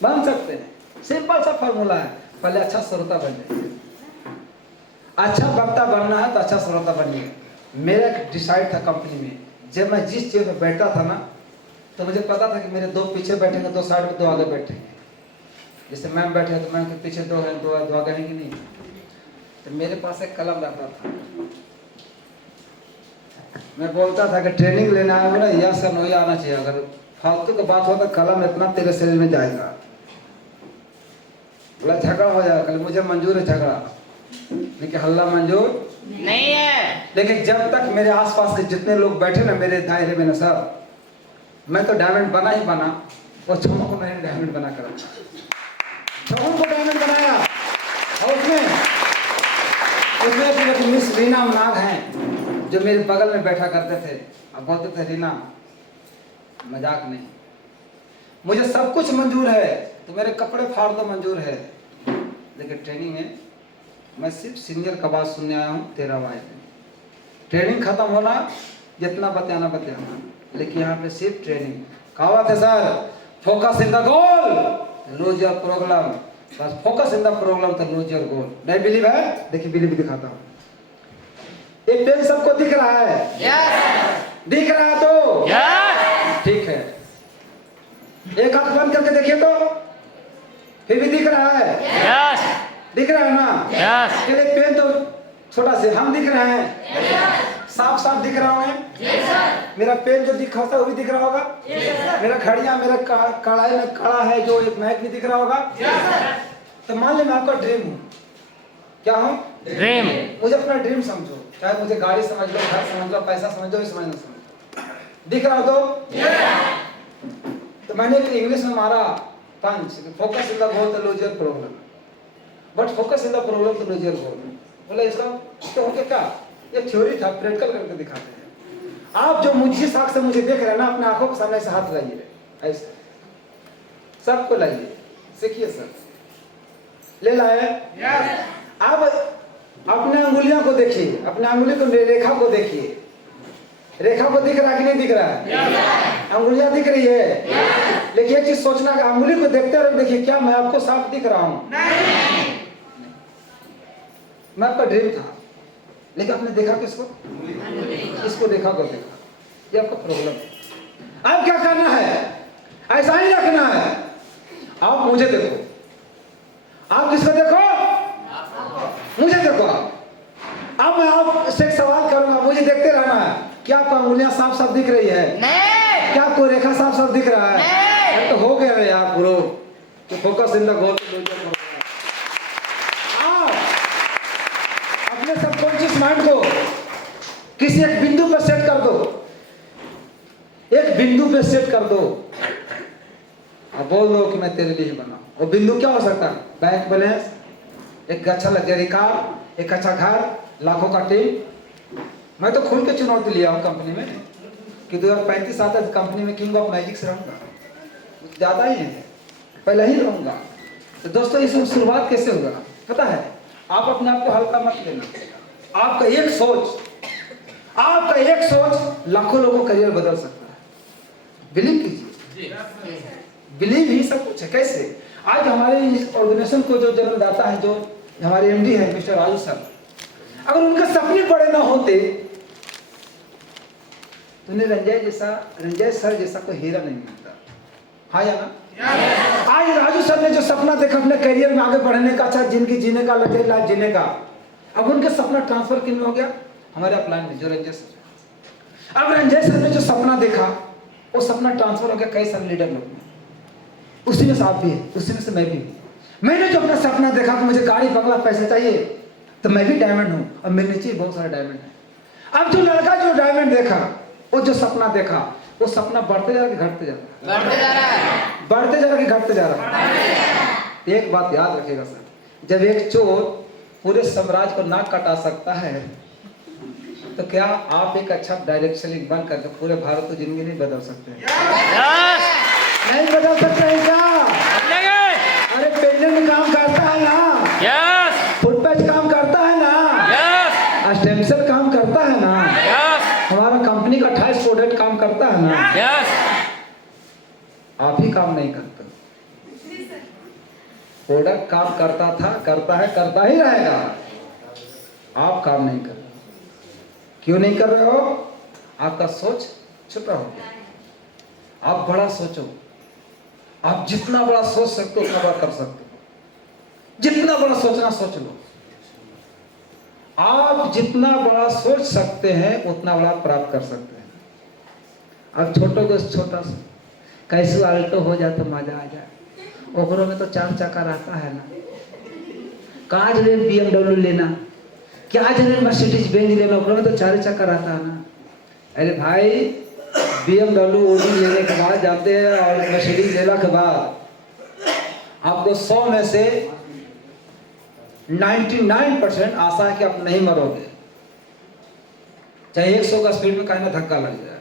बन सकते हैं। सिंपल सा फॉर्मूला है, पहले अच्छा श्रोता बन जाइए। अच्छा वक्ता बनना है तो अच्छा श्रोता बनिए। मेरा डिसाइड था कंपनी में, जब मैं जिस चेयर पर बैठता था ना, तो मुझे पता था कि मेरे 2 पीछे बैठेंगे, 2 साइड में, 2 आगे बैठेंगे। जैसे मैम बैठे तो मैम के पीछे 2 हैं, 2 आगे हैं कि नहीं। तो मेरे पास एक कलम रहता था, मैं बोलता था कि ट्रेनिंग लेना है बोला, यस सर नो ही आना चाहिए। अगर फालतू की बात हो तो कलम इतना तेरे शरीर में जाएगा। बोला झगड़ा हो जाएगा, कल मुझे मंजूर है झगड़ा, लेकिन हल्ला मंजूर नहीं है। लेकिन जब तक मेरे आसपास के जितने लोग बैठे ना मेरे दायरे में ना सर, मैं तो डायमंड बना ही बना। और छमो को मैंने डायमंड बना कर रखा, छमो को डायमंड बनाया। और उसमें फिर एक मिस रीना नाग हैं जो मेरे बगल में बैठा करते थे। अब बोलते थे रीना मजाक नहीं, मुझे सब कुछ मंजूर है, तो मेरे कपड़े फाड़ दो मंजूर है, लेकिन ट्रेनिंग में मैं सिर्फ सीनियर का बात सुनने आया हूँ, तेरा वाइफ है। ट्रेनिंग खत्म होना, जितना बताना बताना, लेकिन यहाँ पे सिर्फ ट्रेनिंग। कहावत है sir, focus in the goal, lose your problem. बस फोकस इन द प्रॉब्लम तो लूज योर गोल। नहीं बिलीव है? देखिए बिलीव दिखाता हूँ। ये पेन सबको दिख रहा है? यस। दिख रहा है तो यस। ठीक है। एक आंख बंद करके देखिए तो फिर भी दिख रहा है? यस। दिख रहा है ना? यस। ये पेन तो छोटा से हम दिख रहे हैं, साफ साफ दिख रहा हूँ। मेरा पेन जो दिखा था वो भी दिख रहा होगा। मेरा घड़ियां, मेरा कड़ाई में कड़ा है जो एक मैच भी दिख रहा होगा। तो मान ली मैं आपका ड्रीम हूँ। क्या हूँ? ड्रीम। मुझे अपना ड्रीम समझो, चाहे मुझे गाड़ी समझ लो, घर समझ लो, पैसा समझ लो, समझ लो, दिख रहा हो तो मैंने एक इंग्लिश में मारा पंच, फोकस इन द गोल तो lose your problem, but focus in the problem तो लूज योर गोल। बोला इसका तो हो क्या? ये थ्योरी था, प्रैक्टिकल करके दिखाते हैं। आप जो मुझे साख से मुझे देख रहे हैं ना, अपने आंखों के सामने से हाथ लाइए, ऐसे सबको लाइए, सीखिए सर। ले लाए? अब अपने अंगुलियों को देखिए, अपने अंगुली को, रेखा को देखिए। रेखा को दिख रहा है कि नहीं दिख रहा है? अंगुलियां दिख रही है। लेकिन एक चीज सोचना कि अंगुली को देखते रहो, देखिए क्या मैं आपको साफ दिख रहा हूं? मैं आपका ड्रीम था, लेकिन आपने देखा किसको? इसको देखा को देखा। ये आपका प्रॉब्लम है। अब क्या करना है? ऐसा ही रखना है। आप मुझे देखो, आप किसको देखो? मुझे देखो। अब मैं आपसे एक सवाल करूंगा, मुझे देखते रहना है। क्या आपको अंगुलियां साफ साफ दिख रही है? नहीं। क्या आपको रेखा साफ साफ दिख रहा है? नहीं। तो हो गया रे यार ब्रो, तो फोकस इन द गोल। अपने सबकॉन्शियस माइंड को किसी एक बिंदु पर सेट कर दो, एक बिंदु पे सेट कर दो। अब बोल दो कि मैं तेरे लिए ही बना। वो बिंदु क्या हो सकता है? बैंक बैलेंस, एक अच्छा लग्जरी कार, एक अच्छा घर, लाखों का टीम। मैं तो खुल के चुनौती लिया हूँ कंपनी में कि 2035 आता है कंपनी में किंग ऑफ मैजिक से रहूंगा, ज्यादा ही है, पहले ही रहूंगा। तो दोस्तों इसमें शुरुआत कैसे होगा पता है? आप अपने आप को हल्का मत लेना। आपका एक सोच लाखों लोगों का करियर बदल सकता है। बिलीव कीजिए, बिलीव ही सब कुछ है। कैसे? आज हमारे ऑर्गेनाइजेशन को जो जन्मदाता है, जो हमारे एमडी है मिस्टर राजू सर, अगर उनके सपने बड़े ना होते तो उन्हें रंजय सर जैसा कोई हीरा नहीं मिलता। हाँ या ना? आज राजू सर ने जो सपना देखा अपने करियर में आगे बढ़ने का, अच्छा जिंदगी जीने का, लग्जरी लाइफ जीने का, अब उनके सपना ट्रांसफर किन में हो गया? हमारे अपलाइन में जो रंजय सर। अब रंजय सर ने जो सपना देखा वो सपना ट्रांसफर हो गया कई सारे लीडर लोग में। उसी में से आप भी है, उसी में से मैं भी हूं। मैंने जो अपना सपना देखा कि मुझे गाड़ी बंगला पैसे चाहिए, तो मैं भी डायमंड हूं और मेरे नीचे बहुत सारे डायमंड है। अब जो लड़का जो डायमंड देखा, वो जो सपना देखा, वो सपना बढ़ते जा रहा है, घटते जा रहा है? बढ़ते जा रहा है। बढ़ते जा रहा है कि घटते जा रहा है? एक बात याद रखिएगा सर, जब एक चोर पूरे साम्राज्य को नाक कटा सकता है, तो क्या आप एक अच्छा डायरेक्शन बन करके पूरे भारत की जिंदगी नहीं बदल सकते? नहीं बदल सकते हैं क्या? अरे पेंडेंट काम करता है ना? यस। फुटपैच काम करता है ना? यस। स्टेंसिल काम करता है ना? यस। हमारा कंपनी का 28 प्रोडक्ट काम करता है ना? यस। आप ही काम नहीं करते। प्रोडक्ट काम करता था, करता है, करता ही रहेगा। आप काम नहीं कर रहे। क्यों नहीं कर रहे हो? आपका सोच छोटा हो गया। आप बड़ा सोचो। आप जितना बड़ा सोच सकते हो उतना बड़ा कर सकते हो। जितना बड़ा सोचना सोच लो। आप जितना बड़ा सोच सकते हैं उतना बड़ा प्राप्त कर सकते हैं। अब छोटो को छोटा सा कैसे आल्टो हो जाए तो मजा आ जाए। ओकरों में तो 4 चक्का रहता है ना। कहाँ जरूर BMW लेना, क्या जरूर मर्सिडीज बेंज लेना, ओकरों में तो 4 चक्का रहता है ना। अरे भाई BMW ओडी लेने के बाद जाते हैं और मर्सिडीज लेने के बाद आपको 100 में से 99% आशा है कि आप नहीं मरोगे, चाहे 100 का स्पीड में कहीं ना धक्का लग जाए।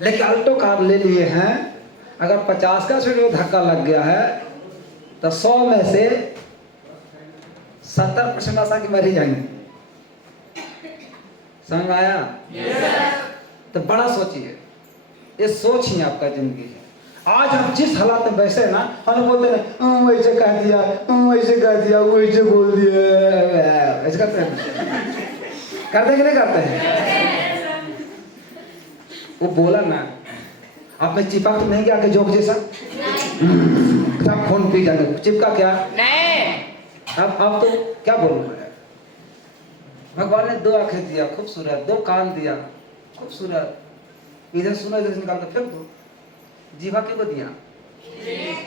लेकिन अल्टो कार ले लिए हैं, अगर 50 का स्पीड में धक्का लग गया है तो 100 में से 70% आशा कि मर ही जाएंगे। समझ में आया? तो बड़ा सोचिए। ये सोच ही आपका जिंदगी है। आज हम जिस हालात में बैठे हैं ना, हम बोलते हैं वैसे कह दिया, वैसे कह दिया, वैसे बोल दिया, ऐसे करते हैं। करते कि नहीं करते हैं? वो बोला ना, आप में चिपक तो नहीं गया कि जोक जैसा सब खून पी जाएंगे। चिपका क्या? नहीं। अब तो क्या बोलूं मैं? भगवान ने 2 आंखें दिया खूबसूरत, 2 कान दिया खूबसूरत, इधर सुनो इधर निकाल कर फेंक दो। जीवा के को दिया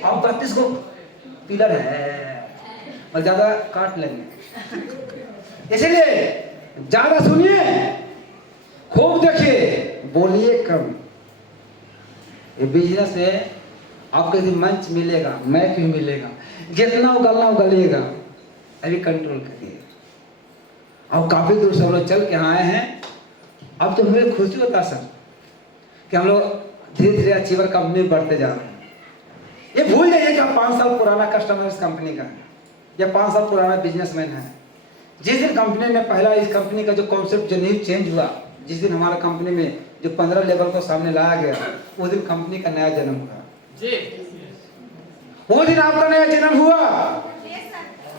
और 32 को पिलर है और ज्यादा काट लेंगे। इसीलिए ज्यादा सुनिए, खूब देखिए, बोलिए कम। ये बिजनेस में आपको यदि मंच मिलेगा, मैक भी मिलेगा, जितना उगलना उगलिएगा, अभी कंट्रोल करिए। अब काफी दूर से हम लोग चल के आए हैं। अब तो हमें खुशी होता सर कि हम लोग धीरे धीरे अचीवर कंपनी में बढ़ते जा रहे हैं। ये भूल जाइए कि आप 5 साल पुराना कस्टमर इस कंपनी का है या 5 साल पुराना बिजनेसमैन है। जिस दिन कंपनी ने पहला इस कंपनी का जो कॉन्सेप्ट जो न्यू चेंज हुआ, जिस दिन हमारा कंपनी में जो 15 लेवल को सामने लाया गया, उस दिन कंपनी का नया जन्म हुआ। वो दिन आपका नया जन्म हुआ।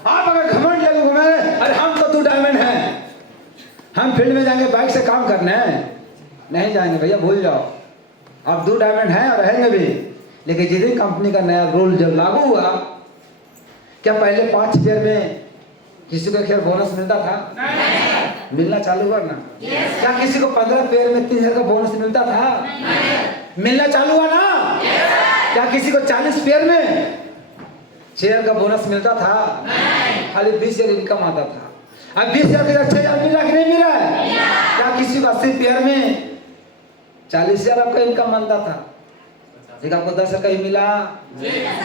आप अगर घमंड लगे घूमे, अरे हम तो 2 डायमंड हैं, हम फील्ड में जाएंगे बाइक से काम करने, नहीं जाएंगे भैया, भूल जाओ। आप 2 डायमंड हैं और रहेंगे भी। लेकिन जिस दिन कंपनी का नया रूल जब लागू हुआ, क्या पहले 5 ईयर में किसी को खैर बोनस मिलता था? नहीं। मिलना चालू हुआ ना? क्या किसी को 15 पेयर में 3000 का बोनस मिलता था? नहीं। मिलना चालू हुआ ना? क्या किसी को 40 पेयर में 6,000 का बोनस मिलता था? नहीं। खाली 20,000 इनकम आता था। अब 20,000 के 6,000 मिल रहा कि नहीं मिल रहा है? क्या किसी को 80 पेयर में 40,000 आपका इनकम बनता था? लेकिन आपको 10 का ही मिला।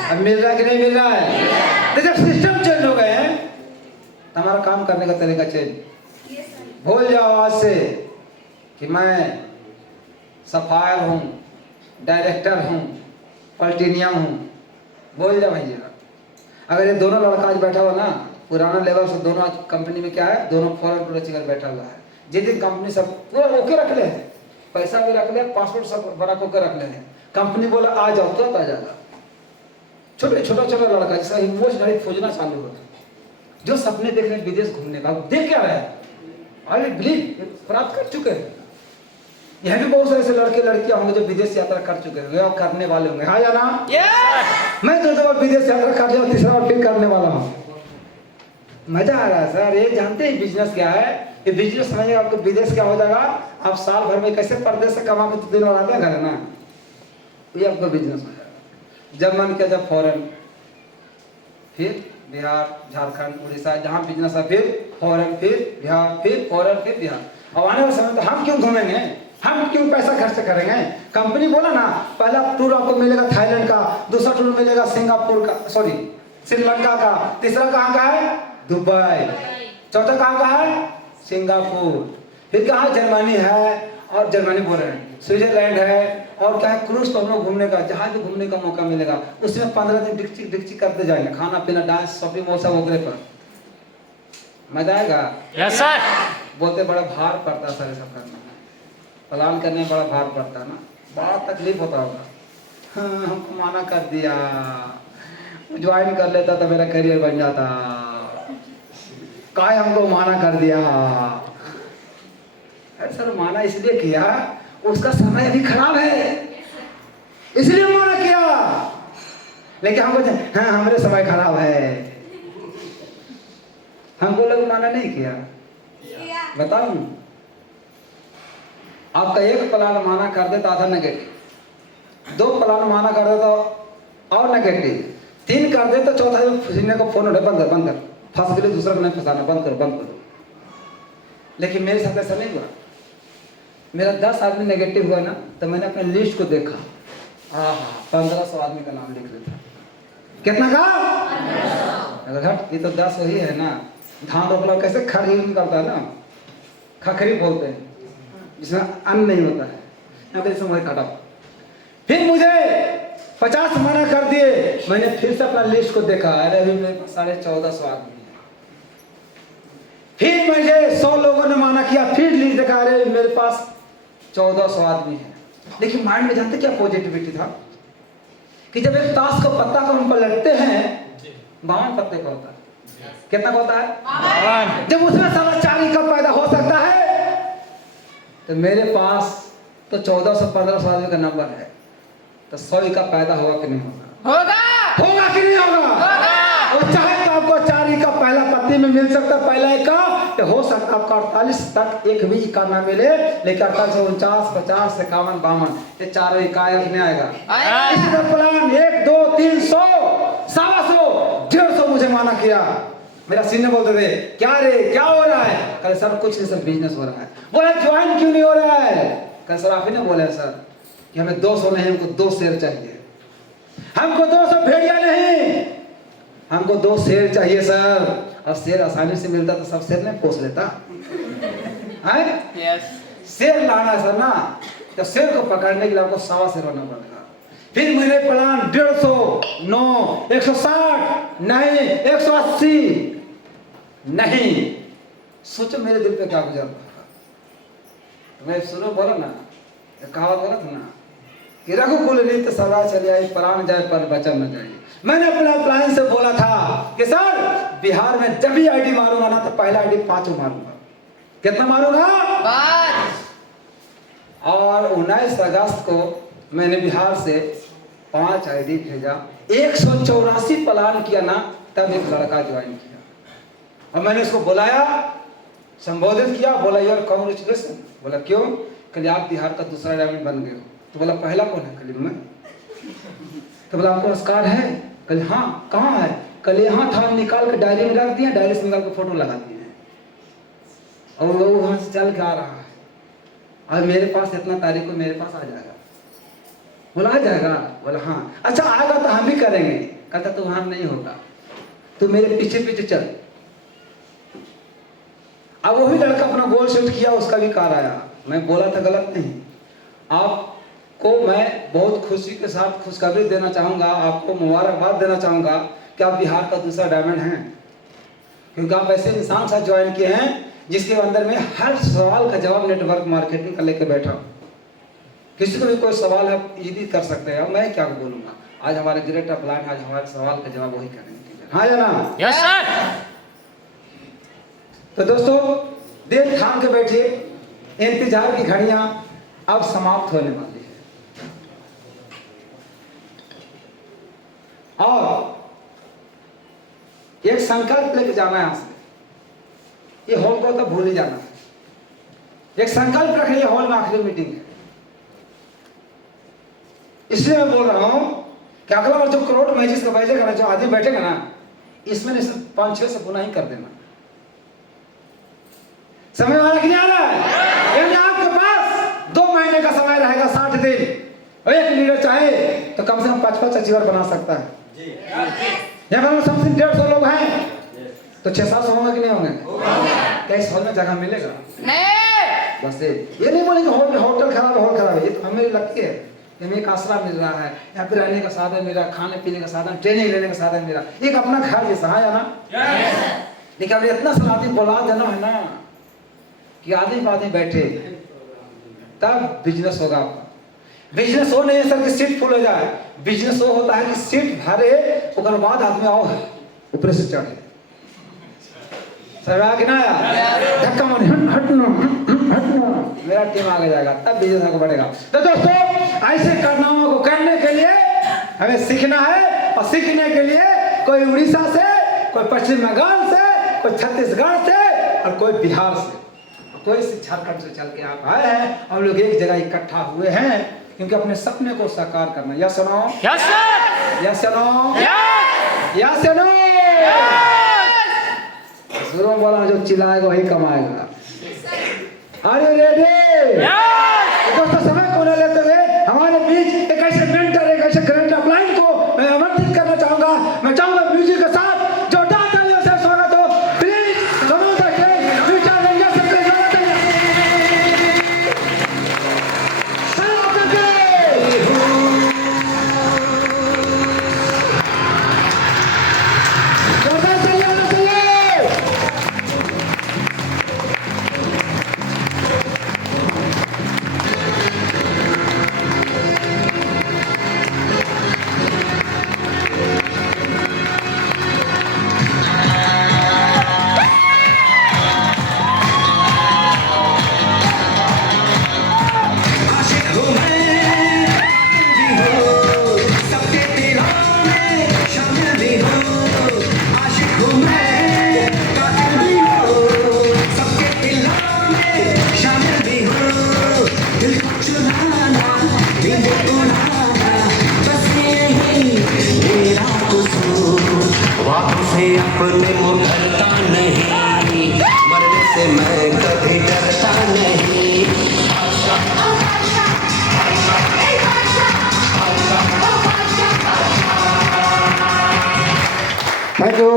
अब मिल रहा है कि नहीं मिल रहा है? तो जब सिस्टम चेंज हो गए हैं तो हमारा काम करने का तरीका चेंज। भूल जाओ आज से कि मैं सफायर हूँ, डायरेक्टर हूँ, प्लैटिनियम हूँ। बोल जाओ भैया। अगर ये दोनों लड़का आज बैठा हुआ ना, पुराना लेवल से दोनों आज कंपनी में क्या है, दोनों फॉरेन टूर चिकर बैठा हुआ है। जिस दिन कंपनी सब पूरा ओके रख ले, पैसा भी रख ले, पासपोर्ट सब बना के रख ले, कंपनी बोला आ जाओ तो आ जाएगा। छोटा छोटा लड़का जिसका इमोशनली खोजना चालू होता, जो सपने देख रहे हैं विदेश घूमने का, देख क्या रहे हैं, आई बिलीव प्राप्त कर चुके हैं। यहाँ भी बहुत सारे ऐसे लड़के लड़कियां होंगे जो विदेश यात्रा कर चुके होंगे और करने वाले होंगे। हाँ या ना? मैं 2 बार विदेश यात्रा कर लिया, तीसरा बार फिर करने वाला हूँ। मजा आ रहा है सर। ये जानते हैं बिजनेस क्या है? ये बिजनेस समझिए, आपको विदेश क्या हो जाएगा। आप साल भर में कैसे परदेश से कमा के 2 दिन बनाते हैं घर ना, ये आपका बिजनेस हो जाएगा। जब मन किया जब फॉरेन, फिर बिहार, झारखंड, उड़ीसा, जहाँ बिजनेस है, फिर फॉरेन, फिर बिहार, फिर फॉरेन, फिर बिहार। अब आने वाले समय तो हम क्यों घूमेंगे, हम क्यों पैसा खर्च करेंगे? कंपनी बोला ना, पहला टूर आपको मिलेगा थाईलैंड का, दूसरा टूर मिलेगा सिंगापुर का, सॉरी श्रीलंका का, तीसरा कहाँ का है? दुबई, चौथा कहाँ का है? सिंगापुर, फिर कहाँ जर्मनी है, और जर्मनी बोल रहे हैं, स्विट्जरलैंड है, और क्या है क्रूज तो हम लोग घूमने का, जहाँ भी घूमने का मौका मिलेगा उसमें 15 दिन डिक्ची करते जाएंगे, खाना पीना, डांस, शॉपिंग मॉल सब वगैरह पर। मजा आएगा? Yes sir. बोलते बड़ा भार पड़ता है सर, ये सब करना, प्लान करने में बड़ा भार पड़ता है ना, बड़ा तकलीफ होता होगा। हाँ, हमको मना कर दिया, ज्वाइन कर लेता तो मेरा करियर बन जाता। काय हमको माना कर दिया। अरे सर माना इसलिए किया, उसका समय अभी खराब है इसलिए माना किया। लेकिन हमको हाँ हमारे समय खराब है, हमको लोग माना नहीं किया। बताऊं, आपका एक प्लान माना कर देता था नेगेटिव, 2 प्लान माना कर देता और नेगेटिव, 3 कर दे तो चौथा सीने को फोन उठे, बंद कर फंस गए, दूसरा को नहीं फंसाना, बंद करो। लेकिन मेरे साथ ऐसा नहीं हुआ। मेरा 10 आदमी नेगेटिव हुआ ना तो मैंने अपने लिस्ट को देखा, 1500 आदमी का नाम लिख लेता। कितना का? ये तो 10 वही है ना, धान रोपला कैसे खरी निकलता है ना, खखरी बोलते हैं, जिसमें अन्न नहीं होता है, यहाँ पे वही काटा। फिर मुझे 50 मना कर दिए, मैंने फिर से अपना लिस्ट को देखा, अरे अभी मेरे पास 1450 आदमी है। फिर मुझे 100 लोगों ने माना किया, फिर लिस्ट देखा, अरे मेरे पास 1400 आदमी है। लेकिन माइंड में जानते क्या पॉजिटिविटी था कि जब एक ताश का पत्ता को हम पलटते हैं 52 पत्ते का होता है। कितना का होता है? जब उसमें सारा 4 का पैदा हो सकता है तो मेरे पास तो 1400-1500 आदमी का नंबर है, तो 100 का पैदा होगा कि नहीं होगा? होगा कि नहीं होगा? और चाहे तो आपको 4 का पहला पत्ती में मिल सकता है, पहला इक्का, तो हो सकता आपका 48 तक एक भी इक्का ना मिले, लेकिन 48, 49, 50, 51, 52 ये 4 इक्का नहीं आएगा। इसी तरह प्लान 1, 2, 3, 100, 125, 150 मुझे माना किया। मेरा सीनियर बोलते थे, क्या रे क्या हो रहा है? कल सर कुछ नहीं सर, बिजनेस हो रहा है। बोला ज्वाइन क्यों नहीं हो रहा है? कल सर आप ही ने बोले सर कि हमें 200 नहीं, हमको 2 शेयर चाहिए, हमको 200 भेड़िया नहीं, हमको 2 शेर चाहिए सर। अब शेर आसानी से मिलता तो सब शेर नहीं पोस लेता है? शेर लाना है सर ना, तो शेर को पकड़ने के लिए आपको 1.25 शेर होना पड़ेगा। फिर मैंने प्लान 150, 9, 160 नहीं, 180 नहीं। सोचो मेरे दिल पे क्या गुजर रहा था। मैं सुनो बोला ना, कहावत बोला था ना कि रघुकुल रीत सदा चले आई, प्राण जाए पर बचन न जाए। मैंने अपने प्लान से बोला था कि सर बिहार में जब भी आईडी मारूंगा ना तो पहला आईडी 5 मारूंगा। कितना मारूंगा? 5। और 19 अगस्त को मैंने बिहार से 5 आईडी भेजा, 184 प्लान किया ना, तब एक लड़का ज्वाइन किया। और मैंने उसको बुलाया, संबोधित किया, बोला यार कांग्रेचुलेशन। बोला क्यों? कल आप बिहार का दूसरा डायमंड बन गए हो। तो बोला पहला कौन है? कल मैं। तो बोला आपको पुरस्कार है? कल हाँ। कहाँ है? कल यहाँ था, निकाल के डायरी में रख दिया, डायरी से निकाल के फोटो लगा दिए हैं, और वो वहां से चल के आ रहा है, और मेरे पास इतना तारीख को मेरे पास आ जाएगा। बोला आ जाएगा? बोला हाँ। अच्छा आएगा तो हम भी करेंगे। कहता तू वहां नहीं होगा, तू मेरे पीछे पीछे चल। अब वही लड़का अपना गोल सेट किया, उसका भी कार आया। मैं बोला था गलत नहीं। आपको मैं बहुत खुशी के साथ खुशखबरी देना चाहूँगा, आपको मुबारकबाद देना चाहूँगा कि आप बिहार का दूसरा डायमंड हैं, क्योंकि आप ऐसे इंसान साथ ज्वाइन किए हैं जिसके अंदर में हर सवाल का जवाब नेटवर्क मार्केटिंग का लेकर बैठा। किसी को भी कोई सवाल है ये भी कर सकते हैं, मैं क्या बोलूँगा। आज हमारे डायरेक्टर प्लान, आज हमारे सवाल का जवाब वही करेंगे। हाँ या ना? Yes sir. तो दोस्तों देख थाम के बैठिए, इंतजार की घड़ियां अब समाप्त होने वाली है, और एक संकल्प लेके जाना है। यहाँ से ये हॉल को तो भूल ही जाना है। एक संकल्प रखिए, हॉल में आखिरी मीटिंग है, इसलिए मैं बोल रहा हूं कि अगला बार जो करोड़ मैजिस का बैठेगा ना, जो आदमी बैठेगा ना, इसमें 5-6 से गुना ही कर देना। समय वाला कि नहीं आ रहा है? यानी आपके पास 2 महीने का समय रहेगा, 60 दिन। और एक लीडर चाहे तो कम से कम 5-5 अचीवर बना सकता है। यहाँ पर समथिंग 150 लोग हैं, तो 600-700 होंगे कि नहीं होंगे? क्या इस हॉल में जगह मिलेगा? नहीं। बस ये नहीं बोलेंगे होटल खराब है, हॉल खराब है। ये तो हमें लगती है कि हमें एक आसरा मिल रहा है, यहाँ पे रहने का साधन मेरा, खाने पीने का साधन, ट्रेनिंग लेने का साधन मेरा, एक अपना घर जैसा है ना। लेकिन अब इतना सलाती बोला देना है ना कि आदमी बैठे, तब बिजनेस होगा आपका। बिजनेस वो नहीं है सर कि सीट फुल हो जाए। बिजनेस वो होता है कि सीट भरे ओकर बाद आदमी आओ ऊपर से चढ़े। समझ कि ना आया? धक्का मारे हटना मेरा टीम आगे जाएगा तब बिजनेस आगे बढ़ेगा। तो दोस्तों ऐसे कारनामों को करने के लिए हमें सीखना है और सीखने के लिए कोई उड़ीसा से, कोई पश्चिम बंगाल से, कोई छत्तीसगढ़ से और कोई बिहार से, कोई से झारखंड से चल के आप आए हैं और लोग एक जगह इकट्ठा हुए हैं क्योंकि अपने सपने को साकार करना। Yes no? Yes sir. Yes no? Yes. Yes no? शुरू में बोला जो चिल्लाएगा वही कमाएगा। Are you ready? दोस्तों समय को न लेते हुए हमारे बीच एक ऐसे मेंटर, एक ऐसे करंट अपलाइन को मैं आमंत्रित करना चाहूंगा। मैं चाहूंगा म्यूजिक के साथ जो तालियों से स्वागत हो। Please come on the stage future ranger सबके स्वागत है। अपने मुकरता नहीं, मरने से मैं कभी डरता नहीं। Thank you.